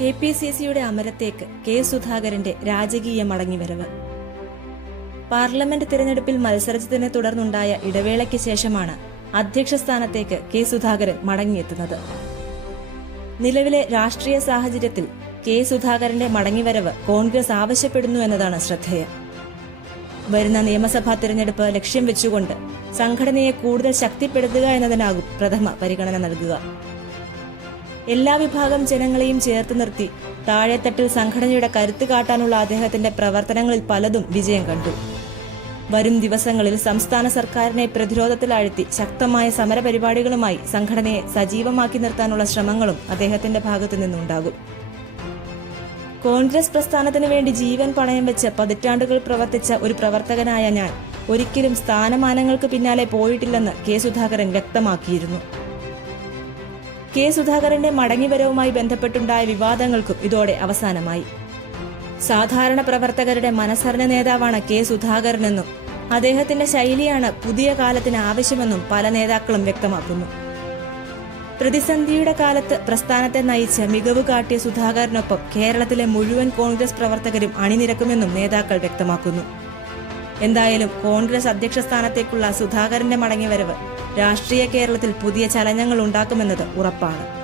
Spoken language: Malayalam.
കെ പി സി സിയുടെ അമരത്തേക്ക് കെ സുധാകരന്റെ രാജകീയ മടങ്ങിവരവ്. പാർലമെന്റ് തിരഞ്ഞെടുപ്പിൽ മത്സരിച്ചതിനെ തുടർന്നുണ്ടായ ഇടവേളയ്ക്ക് ശേഷമാണ് അധ്യക്ഷ സ്ഥാനത്തേക്ക് കെ സുധാകരൻ മടങ്ങിയെത്തുന്നത്. നിലവിലെ രാഷ്ട്രീയ സാഹചര്യത്തിൽ കെ സുധാകരന്റെ മടങ്ങിവരവ് കോൺഗ്രസ് ആവശ്യപ്പെടുന്നു എന്നതാണ് ശ്രദ്ധേയം. വരുന്ന നിയമസഭാ തിരഞ്ഞെടുപ്പ് ലക്ഷ്യം വെച്ചുകൊണ്ട് സംഘടനയെ കൂടുതൽ ശക്തിപ്പെടുത്തുക എന്നതിനാകും പ്രഥമ പരിഗണന നൽകുക. എല്ലാ വിഭാഗം ജനങ്ങളെയും ചേർത്ത് നിർത്തി താഴെത്തട്ടിൽ സംഘടനയുടെ കരുത്ത് കാട്ടാനുള്ള അദ്ദേഹത്തിന്റെ പ്രവർത്തനങ്ങളിൽ പലതും വിജയം കണ്ടു. വരും ദിവസങ്ങളിൽ സംസ്ഥാന സർക്കാരിനെ പ്രതിരോധത്തിലാഴ്ത്തി ശക്തമായ സമരപരിപാടികളുമായി സംഘടനയെ സജീവമാക്കി നിർത്താനുള്ള ശ്രമങ്ങളും അദ്ദേഹത്തിന്റെ ഭാഗത്തു നിന്നുണ്ടാകും. കോൺഗ്രസ് പ്രസ്ഥാനത്തിന് വേണ്ടി ജീവൻ പണയം വെച്ച് പതിറ്റാണ്ടുകൾ പ്രവർത്തിച്ച ഒരു പ്രവർത്തകനായ ഞാൻ ഒരിക്കലും സ്ഥാനമാനങ്ങൾക്ക് പിന്നാലെ പോയിട്ടില്ലെന്ന് കെ സുധാകരൻ വ്യക്തമാക്കിയിരുന്നു. കെ സുധാകരന്റെ മടങ്ങിവരവുമായി ബന്ധപ്പെട്ടുണ്ടായ വിവാദങ്ങൾക്കും ഇതോടെ അവസാനമായി. സാധാരണ പ്രവർത്തകരുടെ മനസ്സറിഞ്ഞ നേതാവാണ് കെ സുധാകരനെന്നും അദ്ദേഹത്തിന്റെ ശൈലിയാണ് പുതിയ കാലത്തിന് ആവശ്യമെന്നും പല നേതാക്കളും വ്യക്തമാക്കുന്നു. പ്രതിസന്ധിയുടെ കാലത്ത് പ്രസ്ഥാനത്തെ നയിച്ച് മികവ് കാട്ടിയ സുധാകരനൊപ്പം കേരളത്തിലെ മുഴുവൻ കോൺഗ്രസ് പ്രവർത്തകരും അണിനിരക്കുമെന്നും നേതാക്കൾ വ്യക്തമാക്കുന്നു. എന്തായാലും കോൺഗ്രസ് അധ്യക്ഷ സ്ഥാനത്തേക്കുള്ള സുധാകരന്റെ മടങ്ങിവരവ് രാഷ്ട്രീയ കേരളത്തിൽ പുതിയ ചലനങ്ങൾ ഉണ്ടാക്കുമെന്നത് ഉറപ്പാണ്